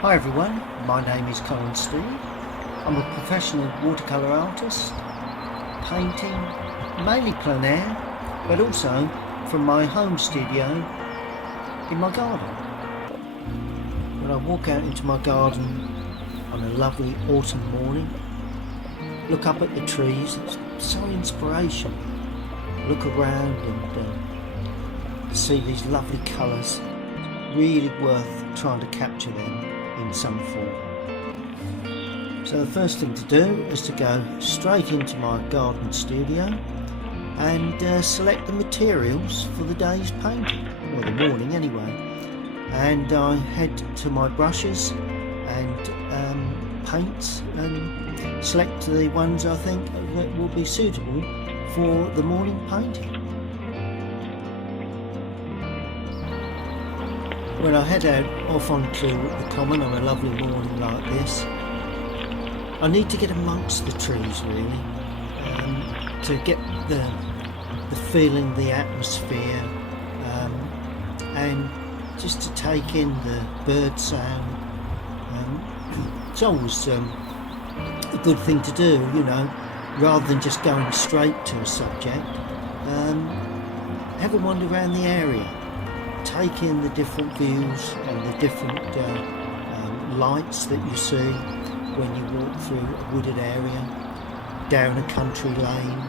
Hi everyone, my name is Colinsteedart. I'm a professional watercolour artist, painting mainly plein air, but also from my home studio in my garden. When I walk out into my garden on a lovely autumn morning, look up at the trees, it's so inspirational. Look around and see these lovely colours, really worth trying to capture them in some form. So the first thing to do is to go straight into my garden studio and select the materials for the day's painting, or the morning anyway. And I head to my brushes and paints and select the ones I think that will be suitable for the morning painting. When I head out off onto the common on a lovely morning like this, I need to get amongst the trees really, to get the feeling, the atmosphere, and just to take in the bird sound. It's always a good thing to do, you know, rather than just going straight to a subject. Have a wander around the area. Take in the different views and the different lights that you see when you walk through a wooded area, down a country lane,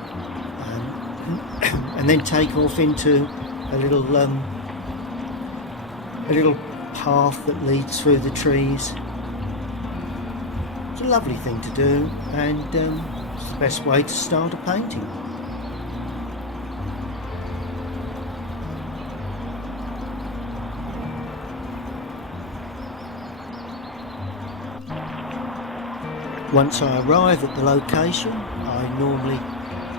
and then take off into a little path that leads through the trees. It's a lovely thing to do, and it's the best way to start a painting. Once I arrive at the location, I normally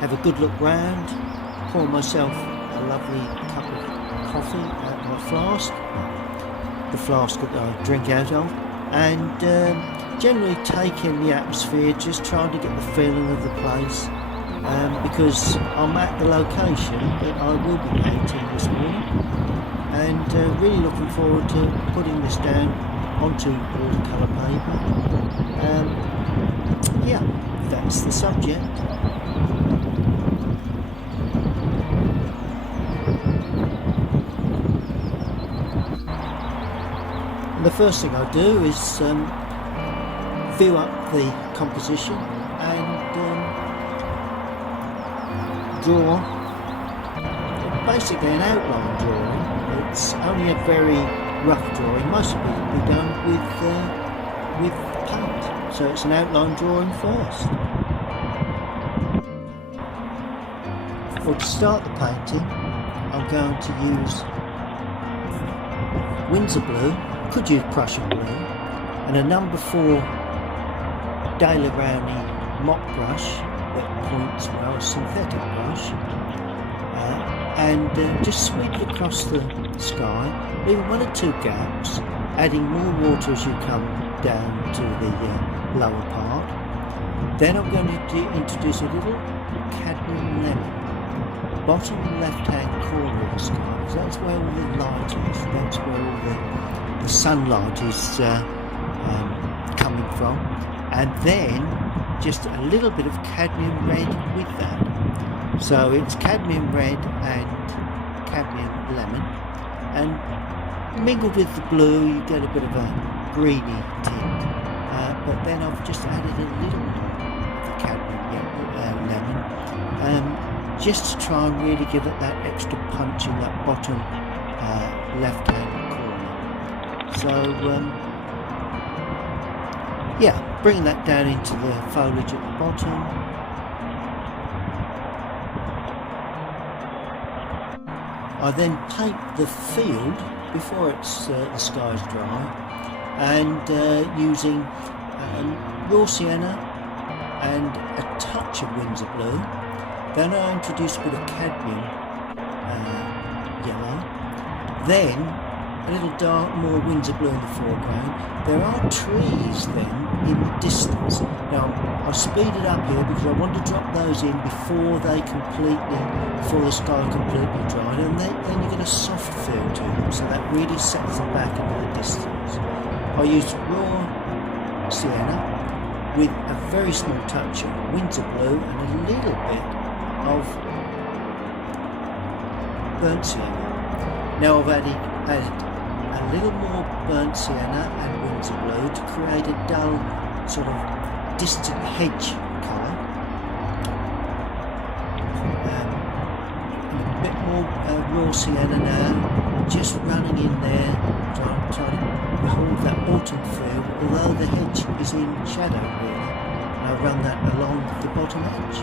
have a good look round, pour myself a lovely cup of coffee out of my flask, the flask that I drink out of, and generally take in the atmosphere, just trying to get the feeling of the place, because I'm at the location that I will be painting this morning, and really looking forward to putting this down onto watercolour paper. Yeah, that's the subject. And the first thing I do is view up the composition and draw basically an outline drawing. It's only a very rough drawing. Most of it will be done with paint. So it's an outline drawing first. Well, to start the painting, I'm going to use Winsor blue, could use Prussian blue, and a number 4 Daler Rowney mop brush that points well, a synthetic brush, and just sweep it across the sky, leaving 1 or 2 gaps, adding more water as you come down to the lower part. Then I'm going to introduce a little cadmium lemon, bottom left hand corner of the sky, because that's where all the light is, that's where all the sunlight is coming from, and then just a little bit of cadmium red with that. So it's cadmium red and cadmium lemon, and mingled with the blue you get a bit of a greeny tint. But then I've just added a little more of the cadmium lemon, just to try and really give it that extra punch in that bottom left-hand corner. So yeah, bring that down into the foliage at the bottom. I then paint the field before it's the sky's dry, and using raw sienna and a touch of Winsor blue. Then I introduce a bit of cadmium yellow, then a little dark more Winsor blue in the foreground. There are trees then in the distance. Now I speed it up here because I want to drop those in before the sky completely dried, and then you get a soft feel to them, so that really sets them back into the distance. I used raw sienna with a very small touch of Windsor blue and a little bit of burnt sienna. Now I've added a little more burnt sienna and Windsor blue to create a dull sort of distant hedge colour. A bit more raw sienna now, just running in there, trying to hold that autumn feel, although the hedge is in shadow really, and I run that along the bottom edge.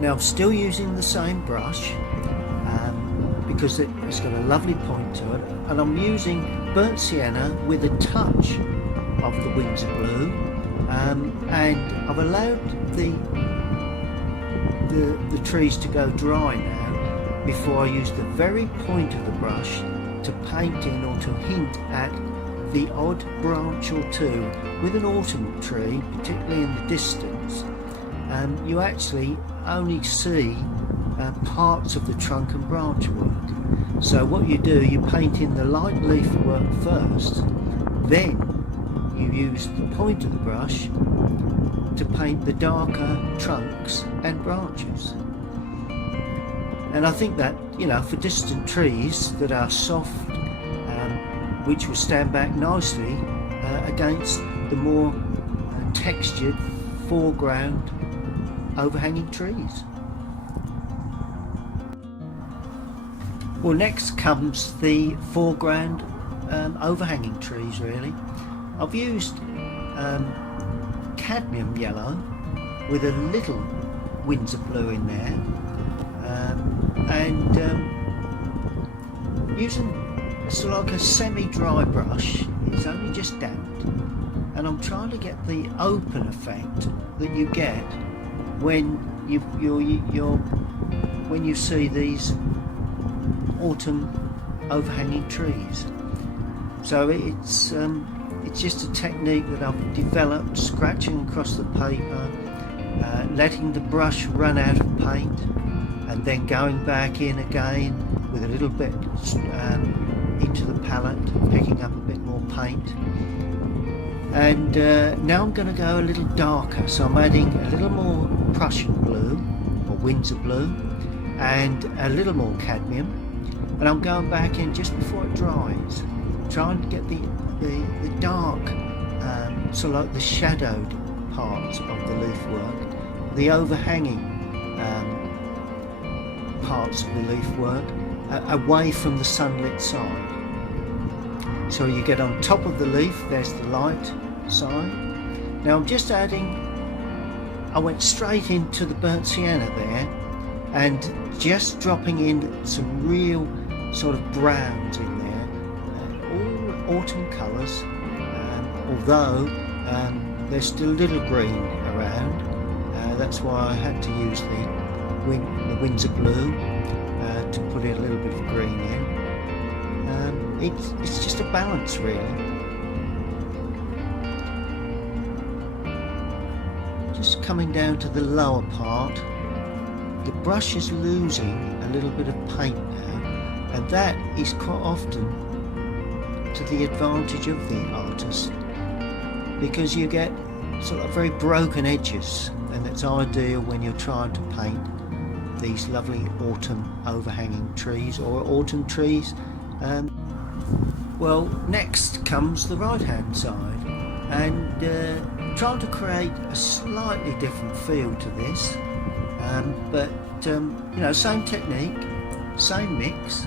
Now I'm still using the same brush because it's got a lovely point to it, and I'm using burnt sienna with a touch of the Windsor blue, and I've allowed the trees to go dry now before I use the very point of the brush to paint in or to hint at the odd branch or two. With an autumn tree, particularly in the distance, you actually only see parts of the trunk and branch work. So what you do, you paint in the light leaf work first, then you use the point of the brush to paint the darker trunks and branches. And I think that, for distant trees that are soft, which will stand back nicely against the more textured foreground overhanging trees. Well, next comes the foreground overhanging trees really. I've used cadmium yellow with a little Windsor blue in there, and using sort of like a semi-dry brush. It's only just damped, and I'm trying to get the open effect that you get when you see these autumn overhanging trees. So it's just a technique that I've developed, scratching across the paper, letting the brush run out of paint, and then going back in again with a little bit into the palette, picking up a bit more paint. And now I'm going to go a little darker, so I'm adding a little more Prussian blue or Windsor blue and a little more cadmium, and I'm going back in just before it dries, trying to get the dark, sort of like the shadowed parts of the leaf work, the overhanging parts of the leaf work away from the sunlit side. So you get on top of the leaf, there's the light side. Now I'm just adding, I went straight into the burnt sienna there and just dropping in some real sort of browns in there, all autumn colours, although there's still a little green around. That's why I had to use the Windsor blue to put in a little bit of green in. It's just a balance really. Just coming down to the lower part, the brush is losing a little bit of paint now, and that is quite often to the advantage of the artist, because you get sort of very broken edges, and it's ideal when you're trying to paint these lovely autumn overhanging trees or autumn trees. Well, next comes the right hand side, and trying to create a slightly different feel to this, but same technique, same mix,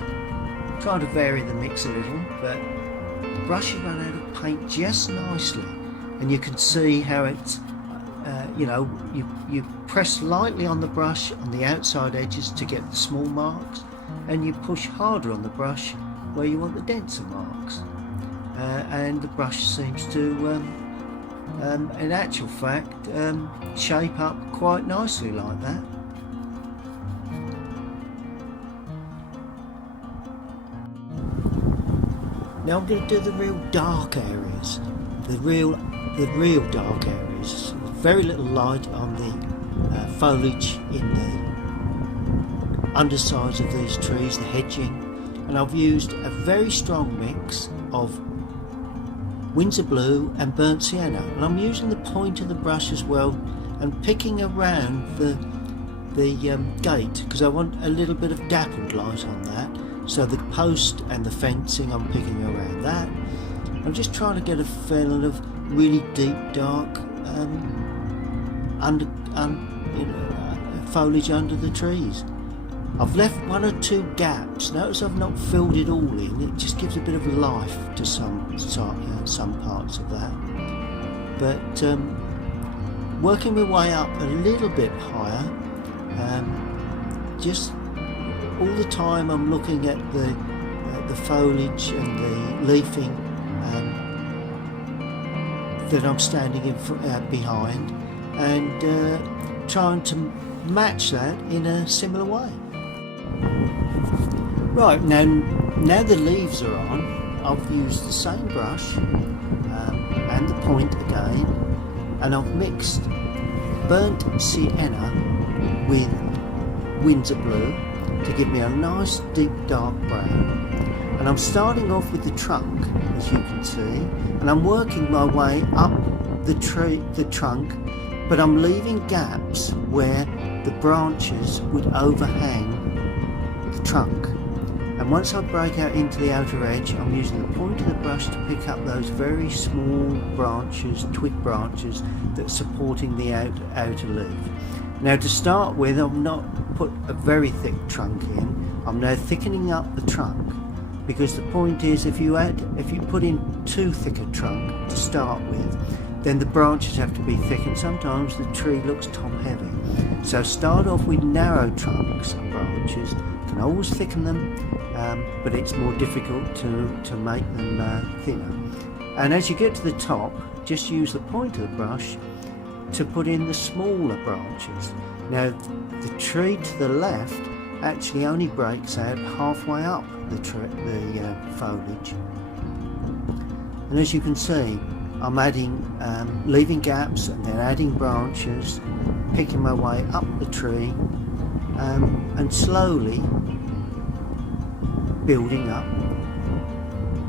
trying to vary the mix a little, but the brush has run out of paint just nicely, and you can see how it's you press lightly on the brush on the outside edges to get the small marks, and you push harder on the brush where you want the denser marks, and the brush seems to in actual fact shape up quite nicely like that. Now I'm going to do the real dark areas, the real dark areas. Very little light on the foliage in the undersides of these trees, the hedging, and I've used a very strong mix of Windsor Blue and Burnt Sienna, and I'm using the point of the brush as well and picking around the gate because I want a little bit of dappled light on that. So the post and the fencing, I'm picking around that. I'm just trying to get a feeling of really deep dark foliage under the trees. I've left one or two gaps. Notice I've not filled it all in. It just gives a bit of life to some parts of that. But working my way up a little bit higher, just all the time I'm looking at the foliage and the leafing that I'm standing in behind, and trying to match that in a similar way. Right, now the leaves are on, I've used the same brush and the point again, and I've mixed Burnt Sienna with Windsor Blue to give me a nice deep dark brown. And I'm starting off with the trunk, as you can see, and I'm working my way up the trunk, but I'm leaving gaps where the branches would overhang the trunk. And once I break out into the outer edge, I'm using the point of the brush to pick up those very small branches, twig branches, that's supporting the outer leaf. Now to start with, I've not put a very thick trunk in. I'm now thickening up the trunk, because the point is, if you put in too thick a trunk to start with, then the branches have to be thick, and sometimes the tree looks top heavy. So start off with narrow trunks and branches. You can always thicken them, but it's more difficult to make them thinner. And as you get to the top, just use the point of the brush to put in the smaller branches. Now the tree to the left actually only breaks out halfway up the foliage, and as you can see, I'm adding, leaving gaps and then adding branches, picking my way up the tree, and slowly building up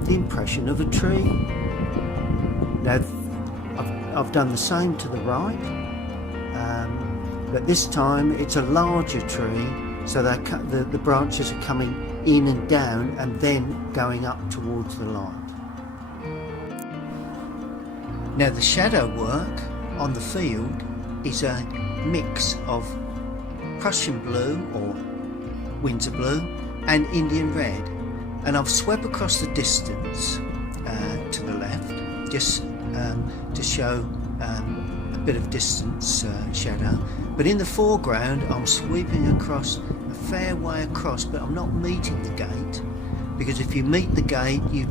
the impression of a tree. Now I've done the same to the right, but this time it's a larger tree, so the branches are coming in and down and then going up towards the light. Now the shadow work on the field is a mix of Prussian blue or Windsor Blue and Indian red, and I've swept across the distance to the left just to show a bit of distance shadow, but in the foreground I'm sweeping across a fair way across, but I'm not meeting the gate, because if you meet the gate you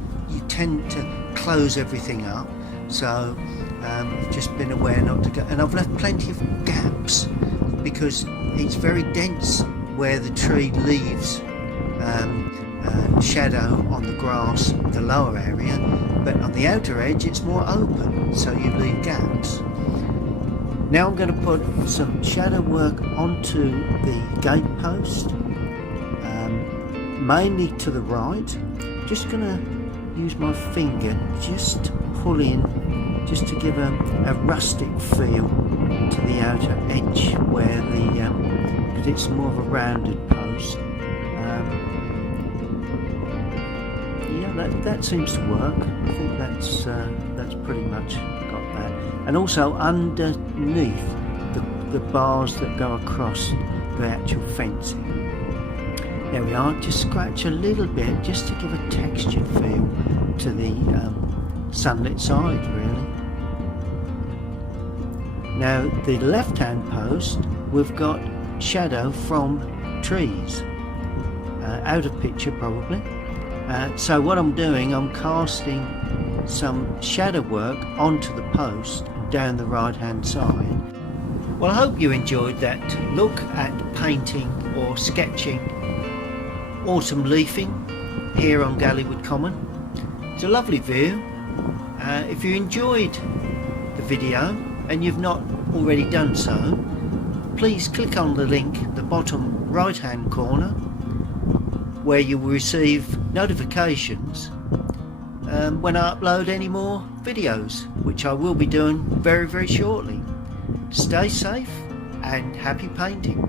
tend to close everything up. So I've just been aware not to go, and I've left plenty of gaps because it's very dense where the tree leaves shadow on the grass, the lower area, but on the outer edge it's more open, so you leave gaps. Now I'm going to put some shadow work onto the gate post, mainly to the right. Just going to use my finger just to pull in, just to give a rustic feel to the outer edge where because it's more of a rounded post. Yeah, that seems to work. I think that's pretty much got that. And also underneath the bars that go across the actual fencing. There we are. Just scratch a little bit just to give a textured feel to the sunlit side, really. Now the left hand post, we've got shadow from trees, out of picture probably. So what I'm doing, I'm casting some shadow work onto the post and down the right hand side. Well, I hope you enjoyed that look at painting or sketching autumn leafing here on Galleywood Common. It's a lovely view. If you enjoyed the video and you've not already done so, please click on the link at the bottom right hand corner where you will receive notifications when I upload any more videos, which I will be doing very, very shortly. Stay safe and happy painting.